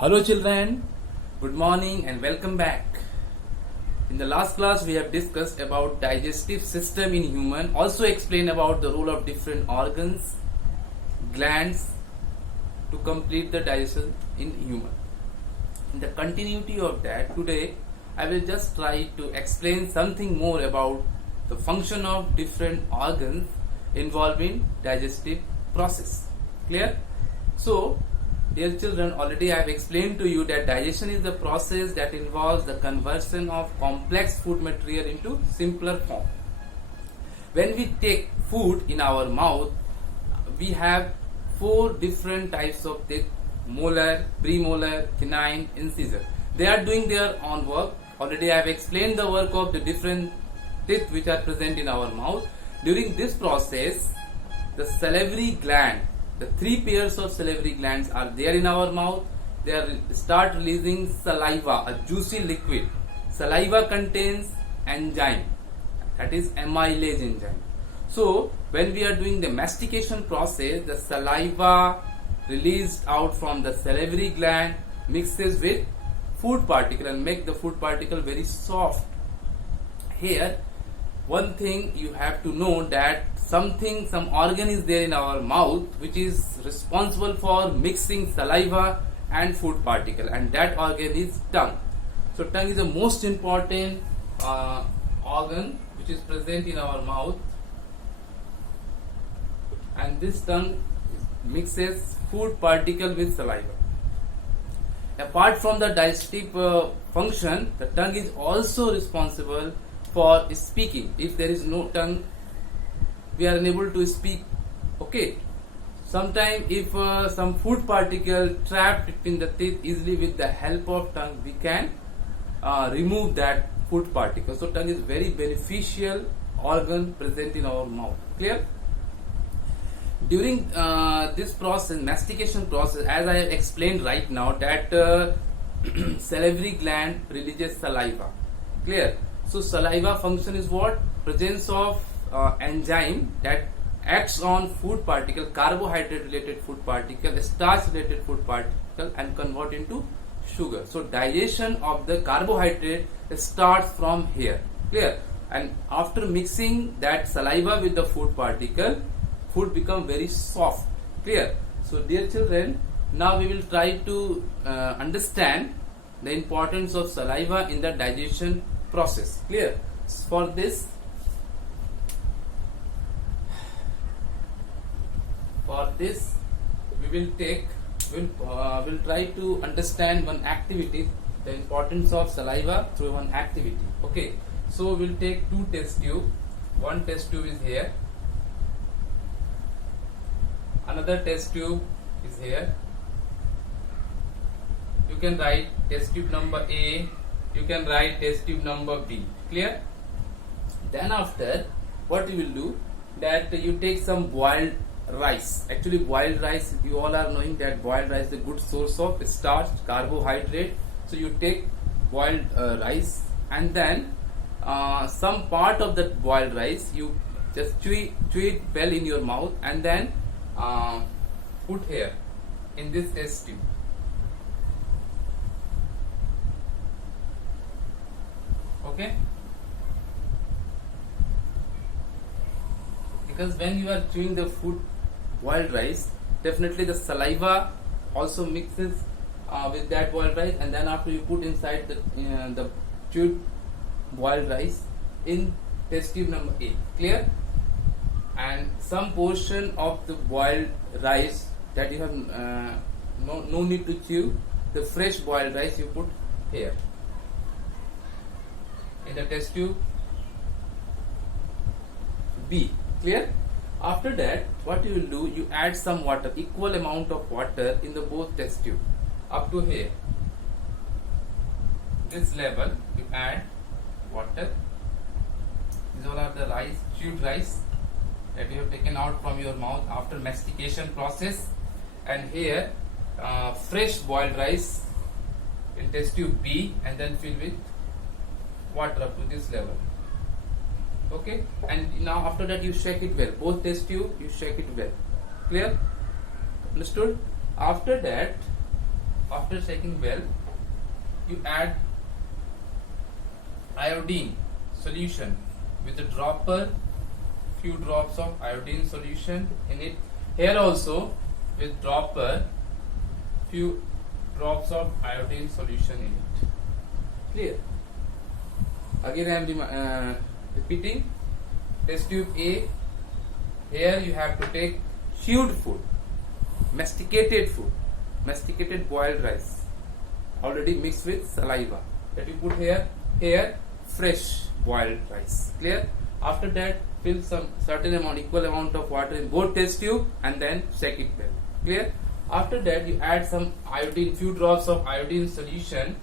Hello children, good morning and welcome back. In the last class we have discussed about digestive system in human, also explained about the role of different organs, glands to complete the digestion in human. In the continuity of that, today I will just try to explain something more about the function of different organs involved in digestive process. Clear? So, dear children, already I have explained to you that digestion is the process that involves the conversion of complex food material into simpler form. When we take food in our mouth, we have four different types of teeth: molar, premolar, canine, incisor. They are doing their own work. Already I have explained the work of the different teeth which are present in our mouth. During this process, the salivary gland, the three pairs of salivary glands are there in our mouth. They start releasing saliva, a juicy liquid. Saliva contains enzyme, that is amylase enzyme. So when we are doing the mastication process, the saliva released out from the salivary gland mixes with food particle and make the food particle very soft. Here, one thing you have to know that some organ is there in our mouth which is responsible for mixing saliva and food particle, and that organ is tongue. So tongue is the most important organ which is present in our mouth, and this tongue mixes food particle with saliva. Apart from the digestive function, the tongue is also responsible for speaking. If there is no tongue, we are unable to speak. Okay. Sometimes if some food particle trapped between the teeth, easily with the help of tongue we can remove that food particle. So tongue is very beneficial organ present in our mouth. Clear? During this process, mastication process, as I have explained right now, that salivary gland releases saliva. Clear? So saliva function is what? Presence of enzyme that acts on food particle, carbohydrate related food particle, starch related food particle, and convert into sugar. So digestion of the carbohydrate starts from here. Clear? And after mixing that saliva with the food particle, food become very soft. Clear? So dear children, now we will try to understand the importance of saliva in the digestion process. Clear? For this we'll try to understand one activity, the importance of saliva through one activity. Okay, so we'll take two test tube. One test tube is here, another test tube is here. You can write test tube number A, you can write test tube number B. Clear? Then after, what you will do, that you take some boiled rice. Actually boiled rice, you all are knowing that boiled rice is a good source of starch, carbohydrate. So you take boiled rice, and then some part of that boiled rice you just chew it well in your mouth, and then put here in this test tube. Okay? Because when you are chewing the food boiled rice, definitely the saliva also mixes with that boiled rice, and then after you put inside the chewed boiled rice in test tube number A. Clear? And some portion of the boiled rice that you have no need to chew, the fresh boiled rice you put here in the test tube B. Clear? After that, what you will do, you add some water, equal amount of water in the both test tube up to here. This level you add water. These all are the rice, chewed rice that you have taken out from your mouth after mastication process, and here fresh boiled rice in test tube B, and then fill with water up to this level. Okay, and now after that you shake it well, both test tube you shake it well. Clear? Understood? After that after checking well, you add iodine solution with a dropper, few drops of iodine solution in it. Here also with dropper, few drops of iodine solution in it. Clear? Again I am repeating. Test tube A. Here you have to take chewed food, masticated food, masticated boiled rice, already mixed with saliva. That you put here fresh boiled rice. Clear? After that, fill some certain amount, equal amount of water in both test tube and then check it well. Clear? After that, you add some iodine, few drops of iodine solution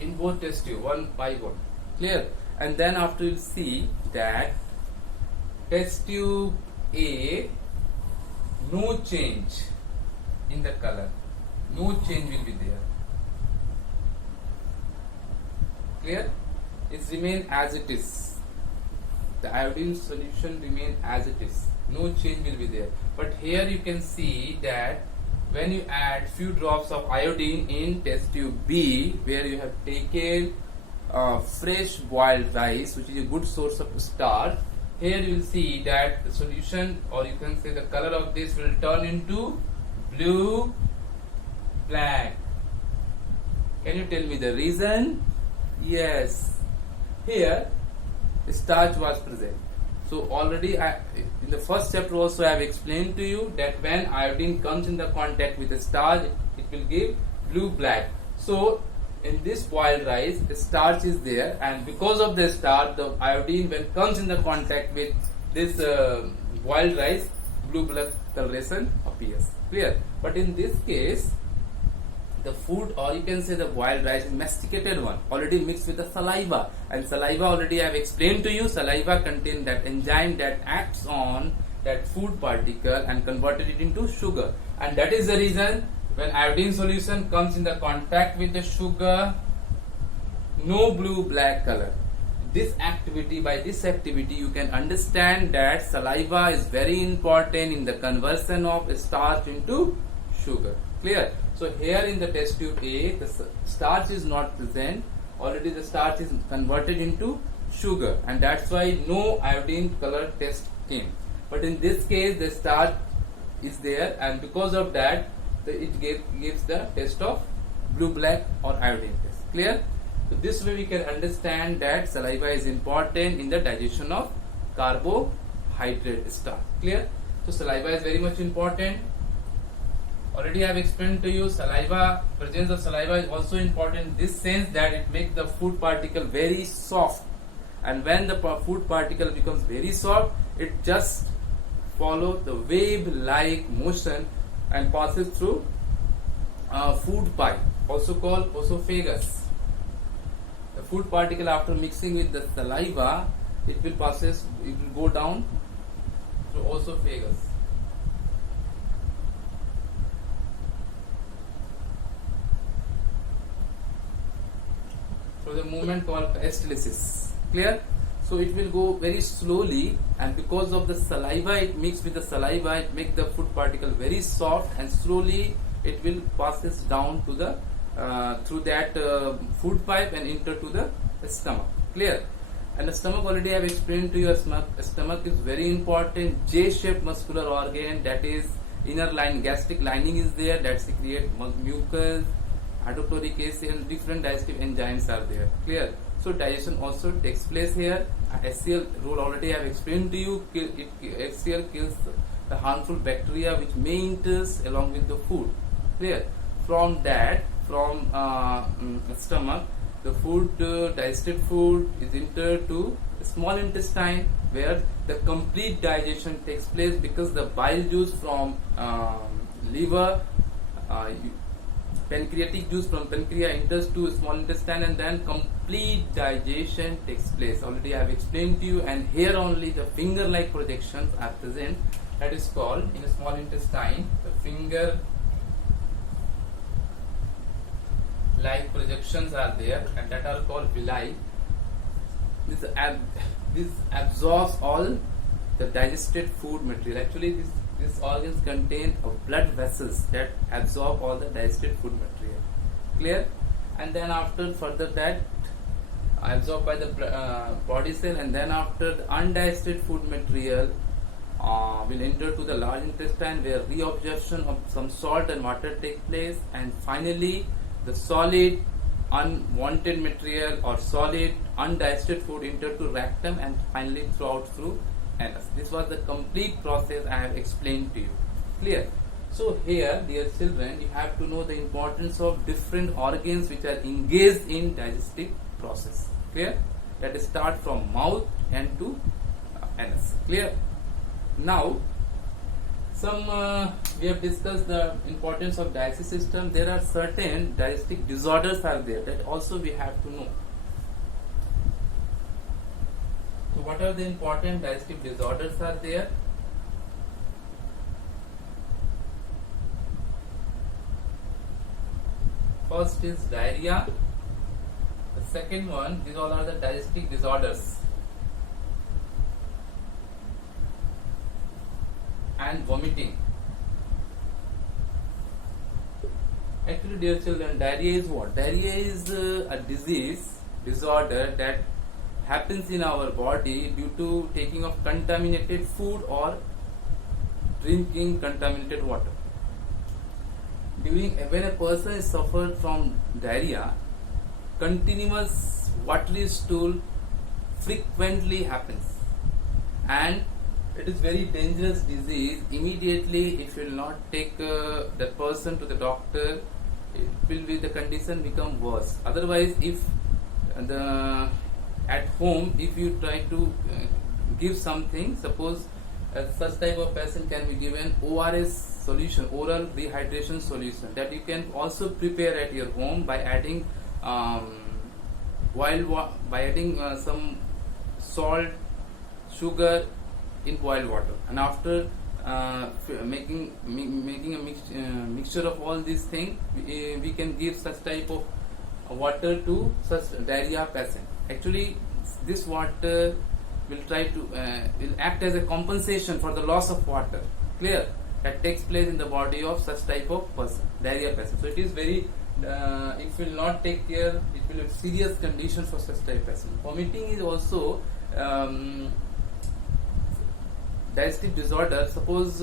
in both test tube, one by one. Clear? And then after you'll see that test tube A, no change in the color, no change will be there. Clear? It remain as it is. The iodine solution remain as it is. No change will be there. But here you can see that when you add few drops of iodine in test tube B, where you have taken fresh boiled rice, which is a good source of starch, here you will see that the solution, or you can say the color of this, will turn into blue black. Can you tell me the reason? Yes, here starch was present. So already in the first chapter also I have explained to you that when iodine comes in the contact with the starch, it will give blue black. So in this boiled rice, the starch is there, and because of the starch, the iodine, when comes in the contact with this boiled rice, blue black coloration appears. Clear? But in this case, the food, or you can say the boiled rice, is masticated one, already mixed with the saliva, and saliva already I have explained to you. Saliva contains that enzyme that acts on that food particle and converted it into sugar, and that is the reason when iodine solution comes in the contact with the sugar, no blue black color. By this activity you can understand that saliva is very important in the conversion of starch into sugar. Clear? So here in the test tube A, the starch is not present, already the starch is converted into sugar, and that's why no iodine color test came. But in this case the starch is there, and because of that it gives the test of blue black or iodine test. Clear? So this way we can understand that saliva is important in the digestion of carbohydrate starch. Clear? So saliva is very much important. Already I have explained to you, saliva, presence of saliva is also important in this sense that it makes the food particle very soft, and when the food particle becomes very soft, it just follows the wave like motion and passes through food pipe, also called esophagus. The food particle, after mixing with the saliva, it will go down through esophagus. So the movement called peristalsis. Clear? So it will go very slowly, and because of the saliva, it mixed with the saliva, it makes the food particle very soft, and slowly it will passes down to the through that food pipe and enter to the stomach. Clear? And the stomach, already I have explained to you, stomach is very important J-shaped muscular organ, that is inner line, gastric lining is there, that secretes mucus, hydrochloric acid, and different digestive enzymes are there. Clear? So digestion also takes place here. HCl role already I have explained to you. HCl kills the harmful bacteria which may enter along with the food. Clear? From stomach, the food, digested food is entered to the small intestine, where the complete digestion takes place, because the bile juice from liver, pancreatic juice from pancreas enters to small intestine, and then complete digestion takes place. Already I have explained to you, and here only the finger-like projections are present. That is called, in a small intestine, the finger-like projections are there, and that are called villi. this absorbs all the digested food material. Actually, these organs contain blood vessels that absorb all the digested food material. Clear? And then after further that absorbed by the body cell, and then after the undigested food material will enter to the large intestine, where reabsorption of some salt and water take place, and finally the solid unwanted material or solid undigested food enter to rectum and finally through anus. This was the complete process I have explained to you. Clear? So here, dear children, you have to know the importance of different organs which are engaged in digestive process. Clear? That is start from mouth and to anus. Clear? Now, we have discussed the importance of digestive system. There are certain digestive disorders are there that also we have to know. So what are the important digestive disorders are there? First is diarrhea. The second one, these all are the digestive disorders. And vomiting. Actually, dear children, diarrhea is what? Diarrhea is a disorder that happens in our body due to taking of contaminated food or drinking contaminated water. When a person is suffered from diarrhea, continuous watery stool frequently happens, and it is very dangerous disease. Immediately, if you will not take the person to the doctor, the condition become worse. Otherwise, if at home, if you try to give something, suppose such type of person can be given ORS solution, oral rehydration solution, that you can also prepare at your home by adding some salt, sugar in boiled water, and after making a mixture of all these things, we can give such type of water to such diarrhea patient. Actually, this water will act as a compensation for the loss of water. Clear? That takes place in the body of such type of person, diarrhea patient. So it is very, if you will not take care, it will have serious conditions for such type of person. Vomiting is also digestive disorder. Suppose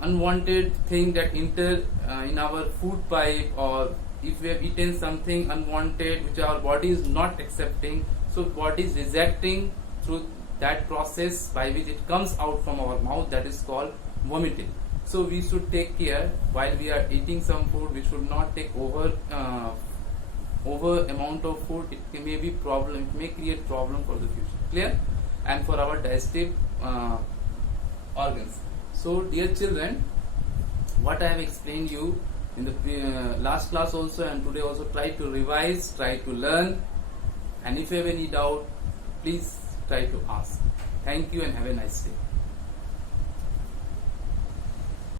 unwanted thing that enter in our food pipe, or if we have eaten something unwanted which our body is not accepting, so body is rejecting through that process by which it comes out from our mouth, that is called vomiting. So we should take care while we are eating some food. We should not take over amount of food. It may be problem. It may create problem for the future. Clear? And for our digestive organs. So dear children, what I have explained you in the last class also and today also, try to revise, try to learn, and if you have any doubt, please try to ask. Thank you and have a nice day.